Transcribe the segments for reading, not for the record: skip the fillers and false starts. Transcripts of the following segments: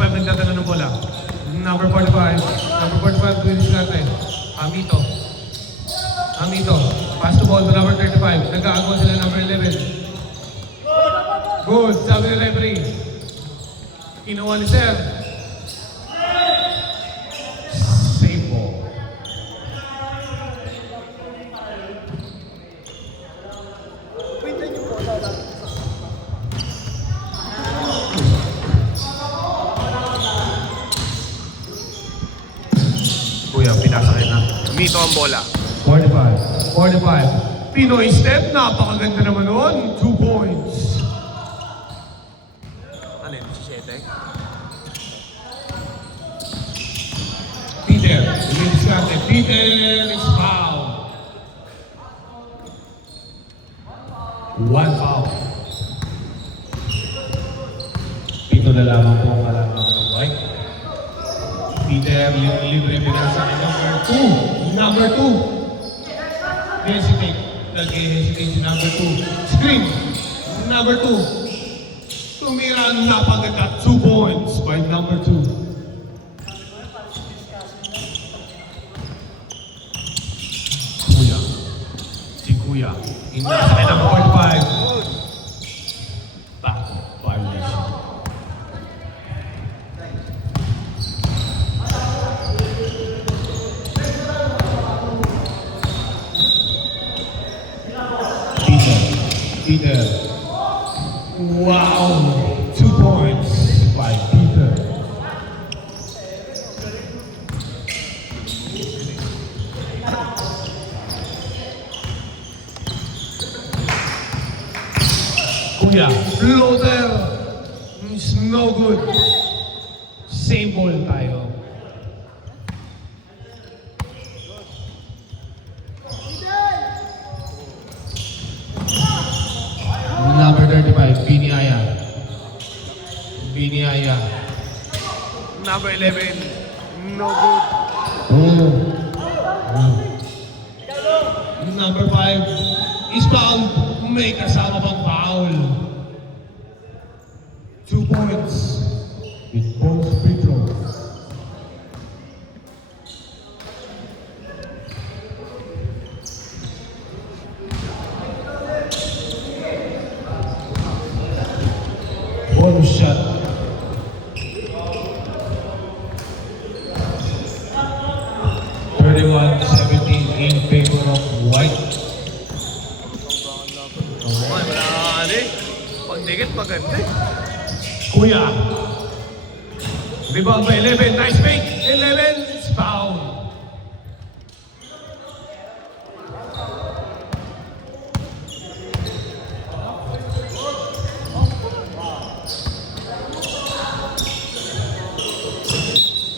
45 nagdadala ng bola. Number 45. Number 45, Luis Garte. Amito. Amito. Pass the ball to number 35. Nag-aagaw sila number 11. Good. Sabi ni referee. Kinuha ni Sir. Save ball. Kuya, pinasakit na. Mito ang bola. 45. 45. Pinoy step. Napakaganda naman nun. 2 points. Ano yun? 17? Peter. Luis Garte. Peter is foul. 1 foul. Ito na lamang po ang kalaman ng white. Peter, libre binasa ni number 2. Number 2. Hesitate. Nag-hesitate si number 2. Screen. Number 2. Tumira ang napaganda. 2 points by number 2. Kuya. Si Kuya. Hindi sa kanya ng 45. Back. Violation. Peter. Wow! 2 points by Peter. Kuya, floater. It's no good. Same ball tayo. Number 35, Biniaya. Biniaya. Number 11. No good. Number 5 is foul. May kasama pang foul. 2 points. With both free throws. Bonus shot. In favor of white. Wala ka pagdikit maganda eh. Kuya. Rebound by 11. Nice fake. 11 is foul.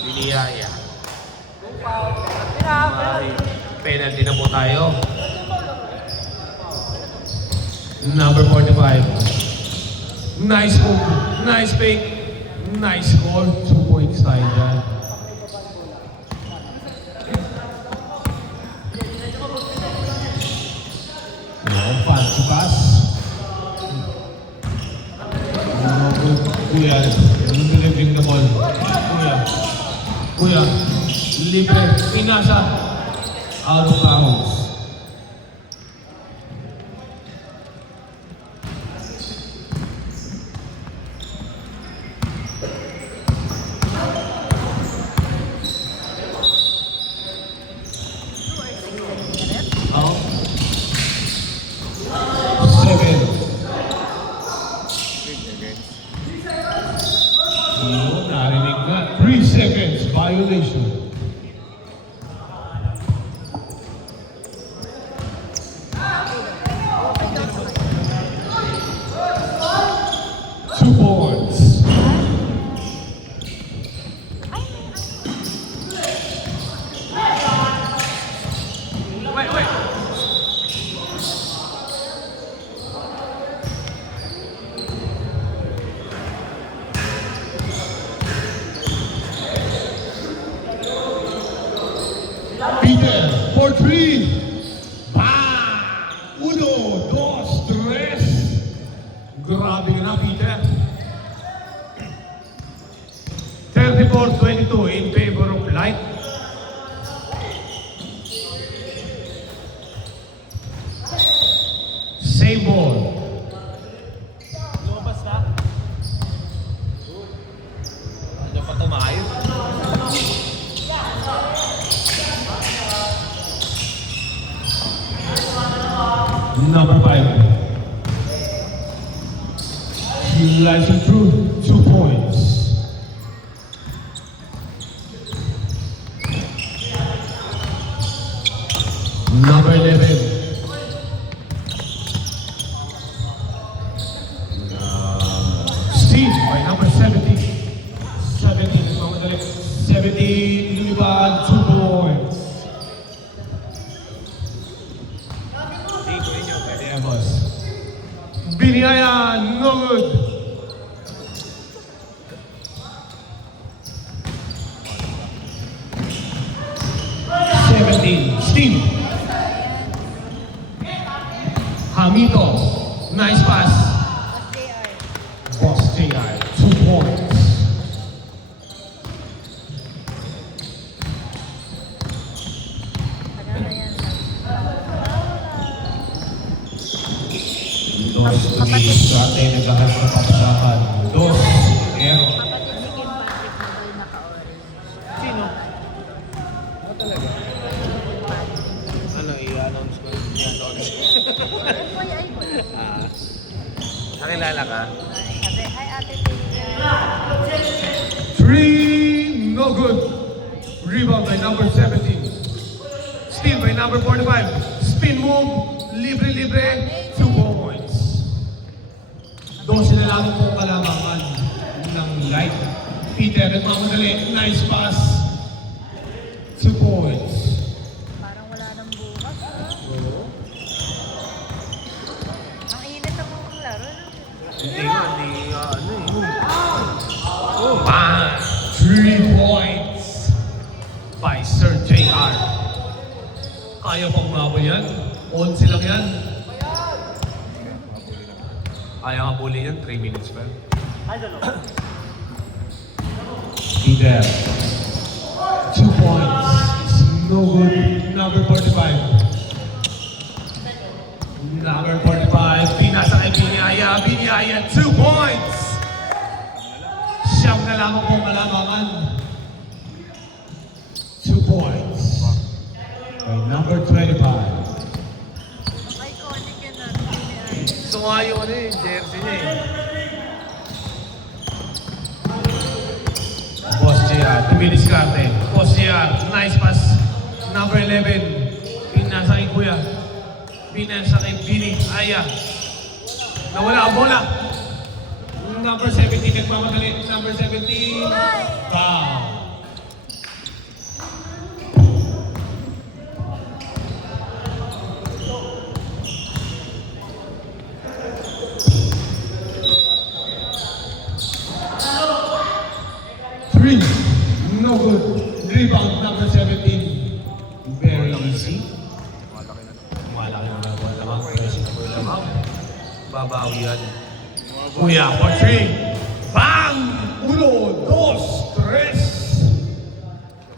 Biniyaya. Penalty na po tayo. Number 45. Nice move. Nice fake. Nice score. 2 points tayo dyan. Fancy pass. Kuya, delivering the ball. Kuya, libre. Pinasa. Out of bounds. Out. 7. Narinig na. 3 seconds violation. Peter for 3. Bang! 1, 2, 3. Grabe ka na, Peter. 24-22 in favor of Light. Same ball. Lumabas na. Ano pa tumayo? Number 5. He lies it through 2 points. Number 11. Steve by number 17. 17, lumipad, 2 points. Yeah, boss. Biniyaya, no good. Steve. Hamito, nice pass. Boss JR, 2 points. Dos, tumis, dati naghahanap ng papasakan. Dos, Ero. Kapatid ni Kim Patrick na ball naka-orange. Sino? Ano talaga? Ano, i-announce ko? I-announce ko? Ay, boy. Nakilala ka? Sabi, hi ate Tia. 3, no good. Rebound by number 17. Steal by number 45. Spin move, libre, 2 points. 12 na lang po kalamangan ng Light. Peter, nagmamadali, nice pass. 2 points. Parang wala nang bukas. Ang init ang mga laro. Hindi nga, ano eh. 3 points by Sir JR. Kaya pang mabol yan. 11 lang yan. Kaya nga bully yan, 3 minutes pa. Peter. 2 points. It's no good. Number 45. Number 45. Pinasa kay Binyaya. Binyaya, 2 points. Siyam na lamang pong kalamangan. 2 points. By number 25. Iconic yan natin. Gusto nga yung ano eh, jersey niya eh. Boss JR, tumidiskarte. Boss JR, nice pass. Number 11. Pinasa kay Kuya. Pinasa kay Bini. Aya. Nawala ang bola. Number 17, nagmamadali. Number 17. Foul. Three, no good. Rebound, number 17. Very easy. Malaki na naman lamang. Lamang. Babawi yan. Kuya, for 3. Bang! 1, 2, 3.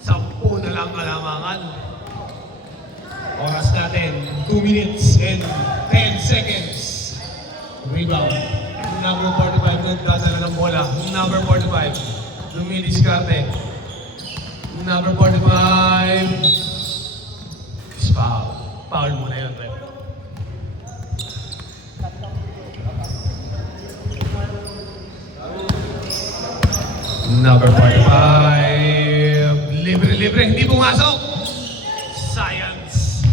10 na lang kalamangan. Oras natin, 2 minutes and 10 seconds. Rebound. Number 45, nagdadala ng bola. Number 45. Lumidiskarte. Number 45. Is foul. Foul muna yun, Rep. Number 45. Libre. Hindi pumasok. Science.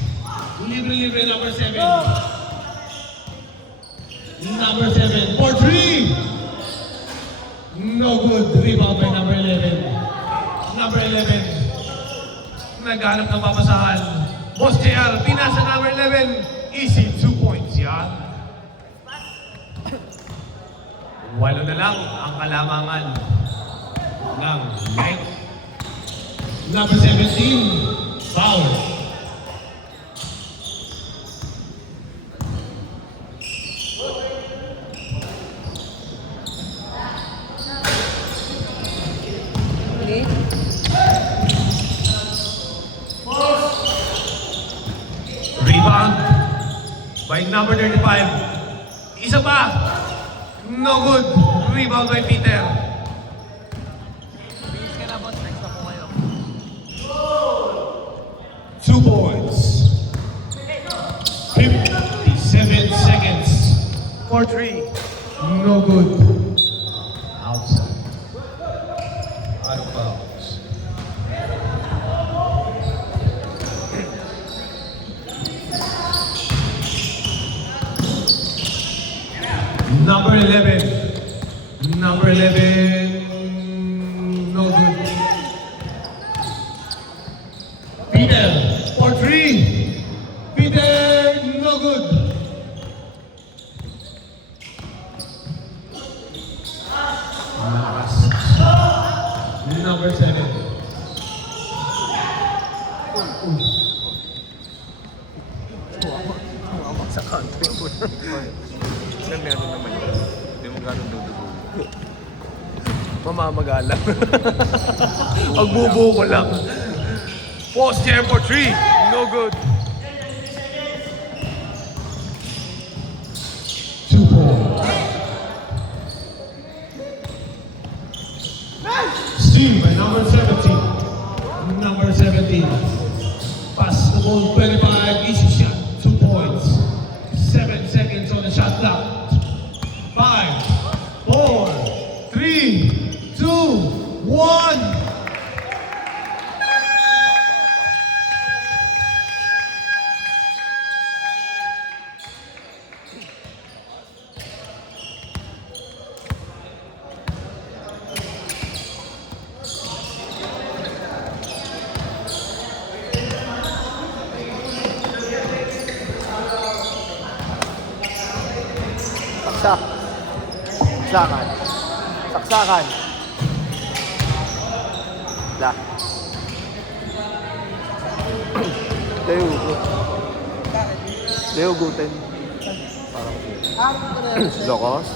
Libre, number 7. Number 7. For 3. No good. Rebound by number 11. Number 11. Naghanap ng papasahan. Boss JR, pinasa number 11. Easy, 2 points, yan. 8 na lang ang kalamangan ng Light. Number 17, foul. Really? Rebound by number 35. Isa pa. No good. Rebound by Peter. Bilis ka na, boss. Next na po kayo. 2 points. 57 seconds. 4-3. No good. Outside. Out of bounds. Number 11. Number 11. No good. Peter for 3. Peter, no good. Last. Number 7. Tumawag sa country. Ilan meron naman yun? Hindi mo gano'ng dudugo. Mamamagala. Pagbubuo ko lang. Post jam for 3. No good. 2 points. Steve by number 17. Number 17. Pass the ball 25. Easy shot. 2 points. 7 seconds on the shot clock. 5, 4, 3, 2, 1. Saksak. Saksakan. Saksakan. Da. Leo guten. Parang Lokos.